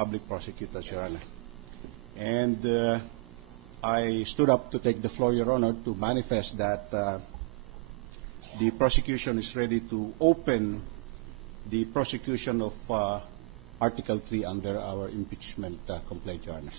public prosecutors, Your Honor. And I stood up to take the floor, Your Honor, to manifest that the prosecution is ready to open the prosecution of Article 3 under our impeachment complaint, Your Honor.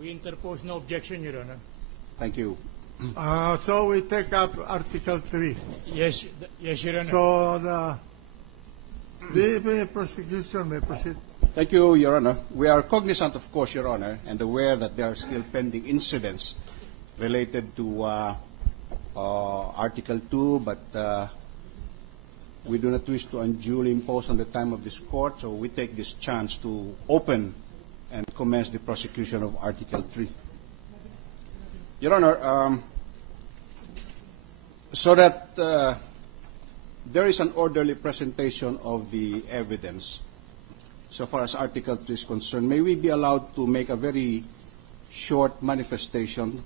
We interpose no objection, Your Honor. Thank you. So we take up Article 3. Yes, Your Honor. So the prosecution may proceed. Thank you, Your Honor. We are cognizant, of course, Your Honor, and aware that there are still pending incidents related to Article 2, but we do not wish to unduly impose on the time of this court, so we take this chance to open and commence the prosecution of Article 3. Your Honor, so that there is an orderly presentation of the evidence, so far as Article 3 is concerned, may we be allowed to make a very short manifestation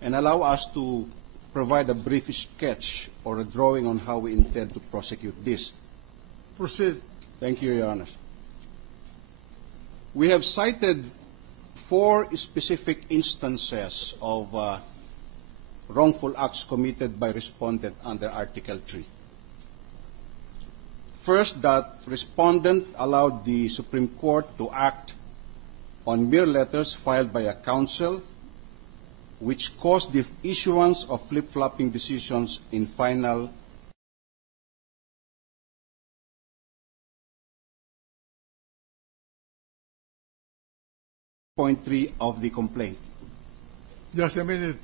and allow us to provide a brief sketch or a drawing on how we intend to prosecute this. Proceed. Thank you, Your Honor. We have cited 4 specific instances of wrongful acts committed by respondent under Article 3. First, that respondent allowed the Supreme Court to act on mere letters filed by a counsel, which caused the issuance of flip-flopping decisions in final point 3 of the complaint. Just a minute.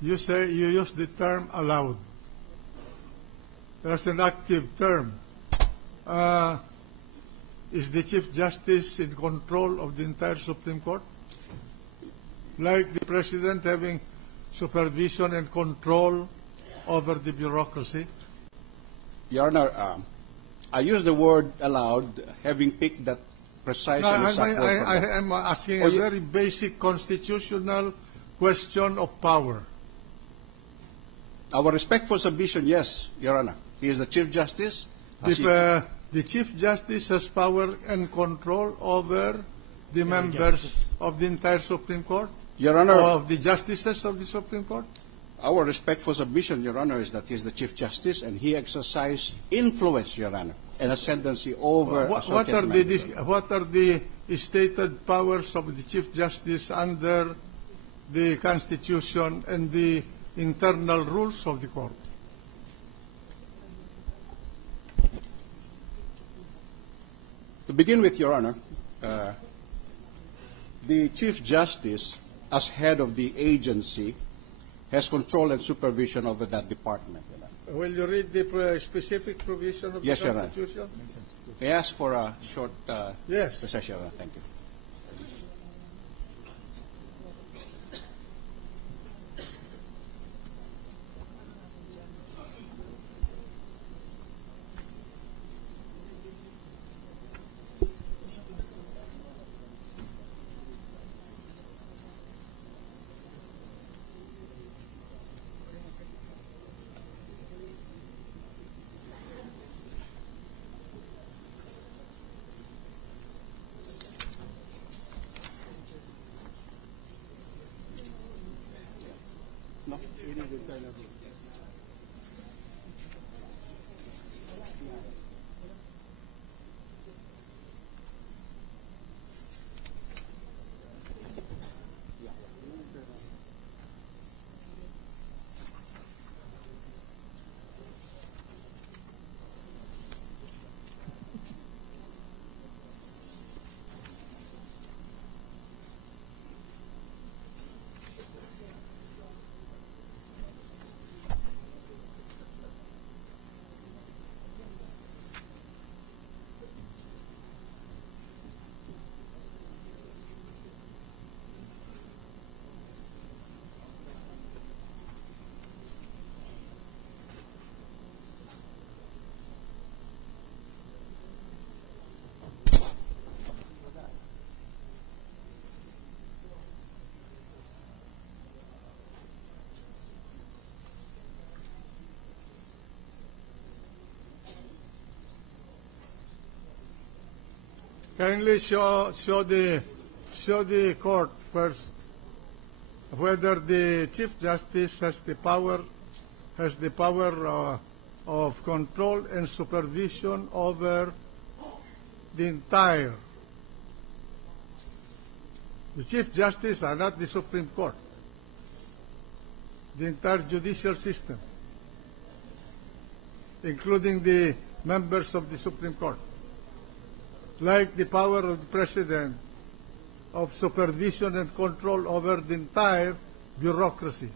You say you use the term allowed. That's an active term. Is the Chief Justice in control of the entire Supreme Court? Like the President having supervision and control over the bureaucracy? Your Honor, I use the word allowed, having picked that precise and exact word. I am asking a very basic constitutional question of power. Our respectful submission, yes, Your Honor. He is the Chief Justice. The Chief Justice has power and control over the members of the entire Supreme Court? Your Honor, of the justices of the Supreme Court? Our respectful submission, Your Honor, is that he is the Chief Justice and he exercised influence, Your Honor, and ascendancy over what are the stated powers of the Chief Justice under the Constitution and the internal rules of the court? To begin with, Your Honor, the Chief Justice, as head of the agency, has control and supervision over that department. Will you read the specific provision of the Constitution? May I ask for a short yes. procession? Thank you. No, we need to kind of... Kindly show the court first whether the Chief Justice has the power of control and supervision over the entire. The Chief Justice are not the Supreme Court. The entire judicial system, including the members of the Supreme Court, like the power of the President of supervision and control over the entire bureaucracy.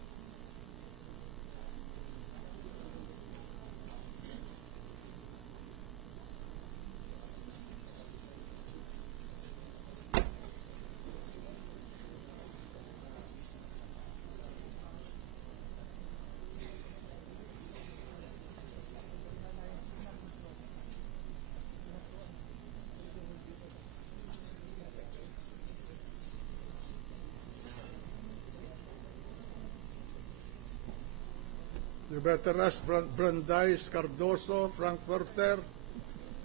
You better ask Brandeis, Cardoso, Frankfurter,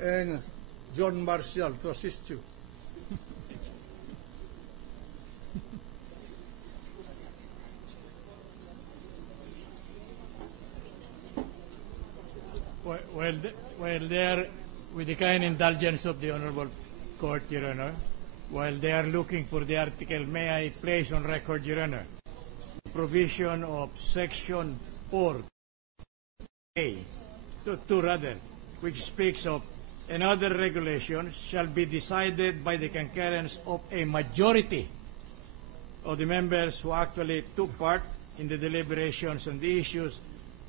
and John Marshall to assist you. While they are, with the kind indulgence of the Honorable Court, Your Honor, while they are looking for the article, may I place on record, Your Honor, provision of Section 4A, which speaks of another regulation shall be decided by the concurrence of a majority of the members who actually took part in the deliberations on the issues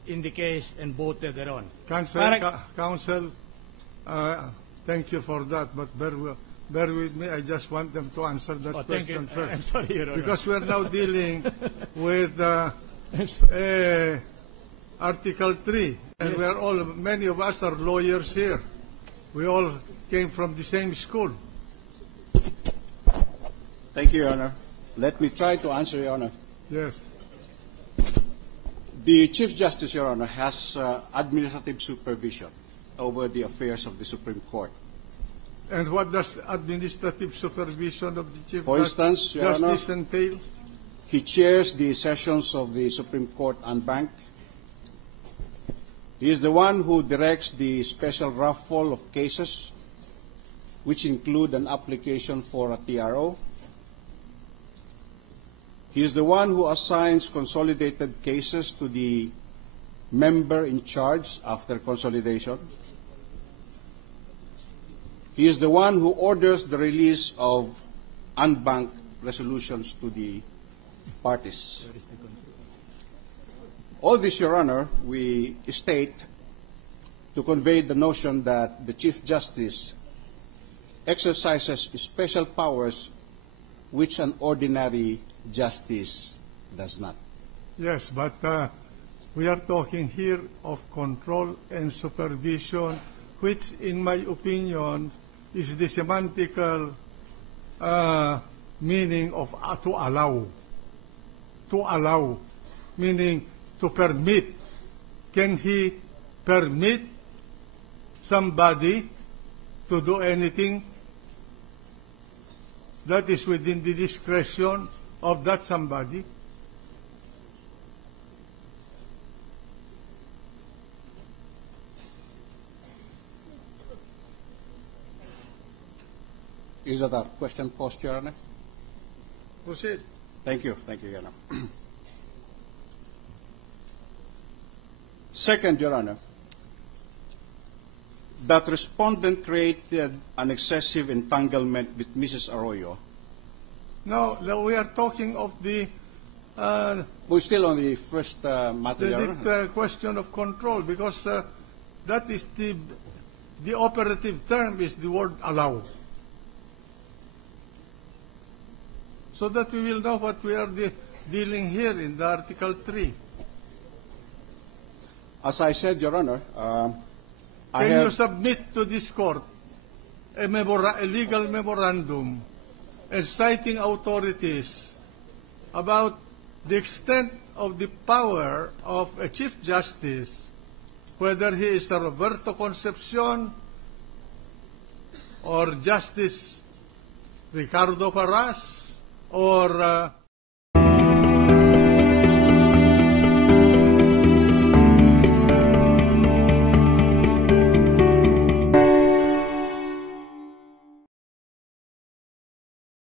in the case and voted thereon. Counsel, thank you for that, but bear with me. I just want them to answer that question first. I'm sorry, Your Honor. Because we're now dealing with Article 3, and Yes. many of us are lawyers here. We all came from the same school. Thank you, Your Honor. Let me try to answer, Your Honor. Yes. The Chief Justice, Your Honor, has administrative supervision over the affairs of the Supreme Court. And what does administrative supervision of the Chief For instance, Your Honor, Justice entail? he chairs the sessions of the Supreme Court en banc. He is the one who directs the special raffle of cases, which include an application for a TRO. He is the one who assigns consolidated cases to the member in charge after consolidation. He is the one who orders the release of unbanked resolutions to the parties. All this, Your Honor, we state to convey the notion that the Chief Justice exercises special powers which an ordinary justice does not. Yes, but we are talking here of control and supervision, which, in my opinion, is the semantical meaning of to allow. To allow, meaning to permit. Can he permit somebody to do anything that is within the discretion of that somebody? Is that a question posed, Your Honor? Proceed. Thank you, Your Honor. Second, Your Honor, that respondent created an excessive entanglement with Mrs. Arroyo. Now we are talking of the We're still on the first matter, Your Honor. question of control, because that is the operative term is the word allow. So that we will know what we are dealing here in the Article 3. As I said, Your Honor, Can you submit to this court a legal memorandum and citing authorities about the extent of the power of a Chief Justice, whether he is a Roberto Concepcion or Justice Ricardo Farras or